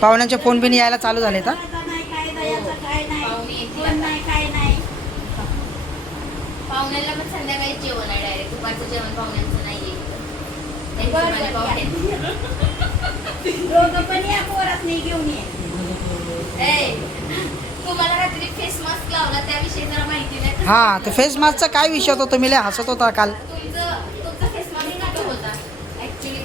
पाहुण्यांचे phone बिन यायला चालू झाले तर पाहुण्याला पण संध्याकाळी जेवण आहे डायरेक्ट. दुपारचं जेवण पाहुण्यांचं नाहीये. तुम्हाला रात्री फेस मास्क लावला त्याविषयी जरा माहिती नाही. हां तर फेस मास्कचा काय विषय होता तुम्ही लय हसत होता काल. तुमचा फेस मास्क का होता ऍक्च्युली.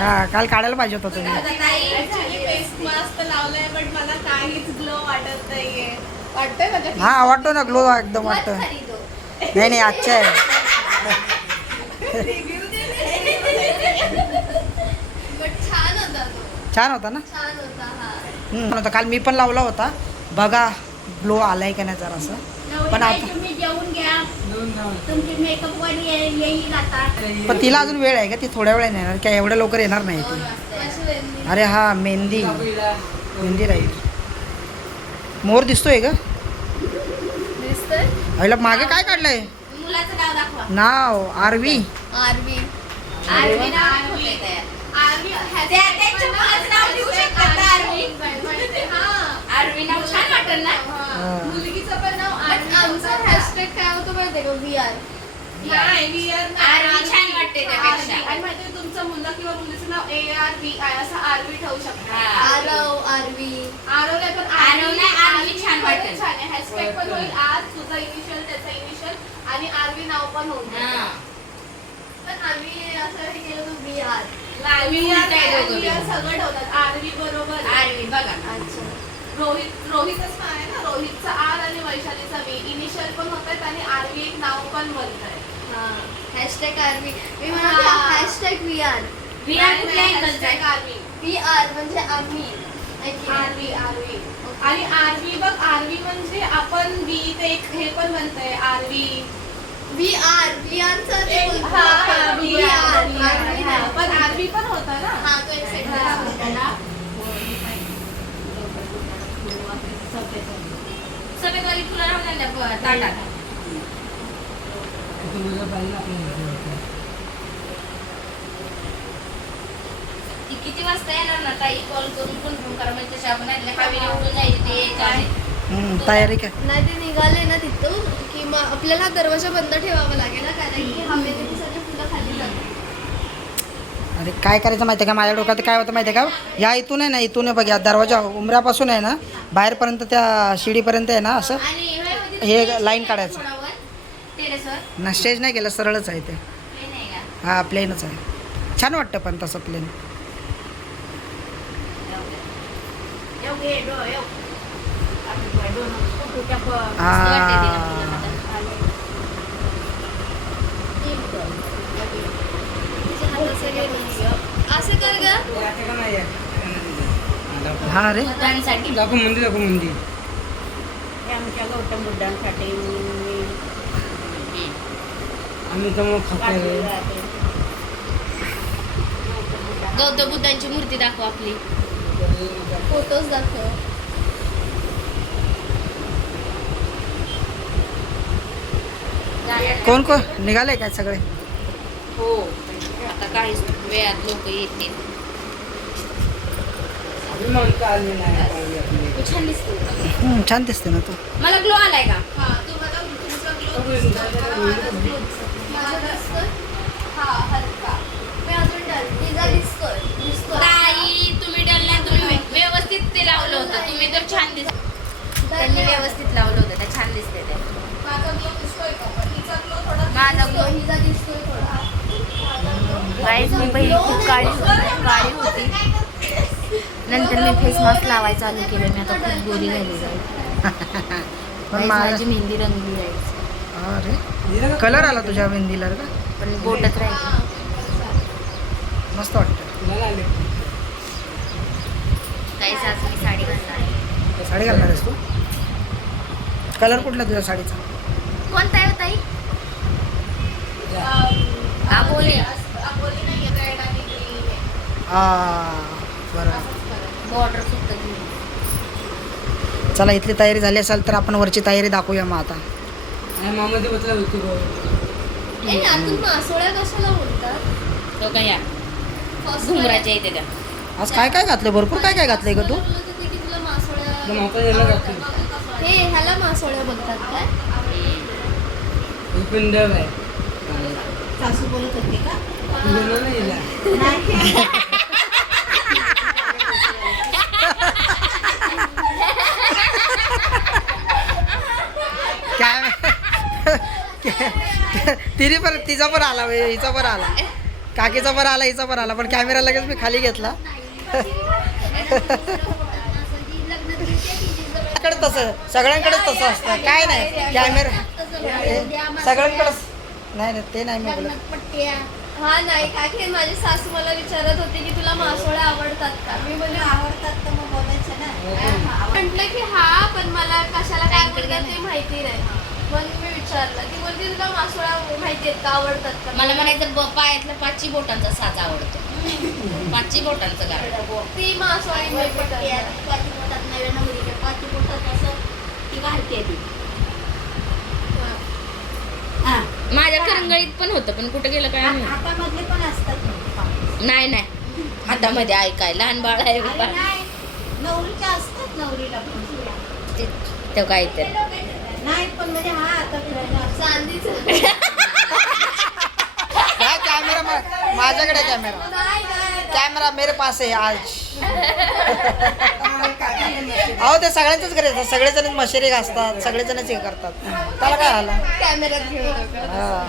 हां काल काढायला पाहिजे होता तुम्ही. फेस मास्क लावलंय पण मला काहीच ग्लो वाटत नाहीये. वाटतंय माझ्या हां वाटतो ना ग्लो एकदम वाटतं. नाही नाही अच्छा आहे. बट छान होता तो. छान होता ना. छान होता हा. होता काल मी पण लावला होता बघा ग्लो आलाय का नाही जरासं. पण आता तुम्ही जेवून घ्या. तुमची मेकअप वाली येईल आता. पण तिला अजून वेळ आहे का ती थोड्या वेळाने येणार काय एवढ्या लवकर येणार नाही ती. अरे हा मेहंदी राहील. मोर दिसतोय का दिसतंय? आईला मागे काय काढलंय मुलाचं नाव दाखवा. नाव आरवी. आरवी नाव होते तयार. त्यांच्या मुलाचं नाव देऊ शकतात का आरवी? आरवी नाव छान वाटत ना. मुलगीचं पण नाव आमचा हॅशटॅग काय होतं माहिती आहे का? VR. आरवी छान वाटते त्यापेक्षा. आणि माहिती तुमचं मुलं किंवा मुलीचं नाव ARV असं आरवी ठेवू शकता. आरवी आरवला पण आरव नाही, आरवी छान वाटेल. छान आहे. हॅशटॅग पण होईल आज तुझा इनिशियल त्याचा इनिशियल आणि आरवी नाव पण होईल. पण आम्ही असं हे केलं होतं VR. सगळं ठेवतात. आरवी बरोबर आरवी बघा. अच्छा. रोहितच नाव आहे ना. रोहितचा आर आणि वैशालीचा V इनिशियल पण होत आहेत आणि आरवी एक नाव पण बनतंय. Hashtag RV. मी म्हणाले हॅशटॅग VR. VR कुठल्या अँगलचा आहे? आरवी VR म्हणजे आम्ही. आरवी आणि आरवी बघ. आरवी म्हणजे आपण बी ते एक हे पण बनतंय आरवी. VR चं ते बोलतो. पण आरवी पण होता ना. हा तो एक सेंटेन्स. सफेदवाली फुलं राहून द्या ताटात. किती वाजता येणार ना ताई? कॉल करून कन्फर्म करा म्हणजे तशी आपण हवेने उडून जायचे ते काय. तयारी काय नाही ते निघाले ना तिथून की मग आपल्याला दरवाजा बंद ठेवावा लागेल ना कारण की हवेने ती सगळी फुलं खाली जातात. अरे काय करायचं माहिती आहे का माझ्या डोक्यात काय होतं माहिती आहे का या इथून आहे ना इथून आहे बघ या दरवाजा उमऱ्यापासून आहे ना बाहेरपर्यंत त्या शिडीपर्यंत आहे ना असं आणि हे लाईन काढायचं. टेरेसवर ना स्टेज नाही केलं सरळच आहे ते. हे नाही का? हा प्लेनच आहे. छान वाटतं पण तसं प्लेन. असं कर ग. हा रे मुलांसाठी. दाखव मंदिर आमच्या गौतम बुद्धांसाठी आम्ही तर मग गौतम बुद्धांची मूर्ती दाखव आपली. फोटोज दाखव. कोण कोण निघाले काय सगळे. हो आता काही वेळात लोक येतील. छान दिसतो. छान दिसते ना तू. मला ग्लो आलाय का? हा तुम्हाला तुमचा ग्लो हा हलका. मी अजून डल. तिचा दिसतोय. ताई तुम्ही डल नाही. तुम्ही व्यवस्थित ते लावलं होतं. तुम्ही तर छान दिसत. त्यांनी व्यवस्थित लावलं होतं ते छान दिसते ते. माझा ग्लो दिसतोय का? पण हिचा ग्लो थोडा माझा ग्लो हिचा दिसतोय थोडा. गाईस मी पहिली खूप काळी होती. नंतर मी फेस मास्क लावायला चालू केलं. मी आता खूप गोरी झाली जाईल. पण माझी मेहंदी रंगली जाईल. अरे कलर आला तुझ्या मेहंदीला का. पण बोटच राहिली. मस्त वाटतं. काही आज मी साडी घालणार आहे. साडी घालणार आहेस तू. कलर कुठला तुझ्या साडीचा. कोणता आहे ताई? आबोली. अबोली नाही आहे. रेड आणि ग्रीन आहे. बरोबर. बॉर्डर फक्त घेऊन. चला इथली तयारी झाली असेल तर आपण वरची तयारी दाखवूया मग आता. आतून मासोळ्या कशाला बोलतात? तो काय या घुंगराच्या इथे त्या आज काय काय घातलंय? भरपूर काय काय घातलंय ग तू? हे ह्याला मासोळ्या बोलतात काय? सासू बोलत होती का? तिने पण तिचा पण आला हिचा पण आला, काकीचा पण आला, हिचा पण आला, पण कॅमेरा लगेच मी खाली घेतला. सगळ्यांकडेच तसं असतं, काय नाही कॅमेरा सगळ्यांकडेच. नाही ते नाही मी बोलत. हा नाही काकी माझी सासू मला विचारत होती की तुला मासोळ्या आवडतात का? मी बोलले आवडतात तर मग बोलायचं ना. म्हटलं की हा पण मला कशाला काय आवडतात ते माहिती नाही. मग मी विचारलं की बोलते तुला मासोळ्या माहिती आहेत का, आवडतात का? मला म्हणायचं पायातल्या 5 बोटांचा साज आवडतो. 5 बोटांचं गाड. ती मासोळी मी माझ्या करंगळीत पण होतं, पण कुठं गेलं काय नाही. हातामधले पण असतात. नाही हातामध्ये ऐकाय लहान बाळ आहे नवरीच्या असतात, नवरीला पण तो काय तर नाही पण म्हणजे हा आता चांदीचं कॅमेरा माझ्याकडे कॅमेरा मेरे पास आहे आज. अहो ते सगळ्यांचंच करायचं, सगळेजण मशेरी घासतात, सगळेजणच हे करतात, त्याला काय आलं. कॅमेऱ्यात घेऊन हा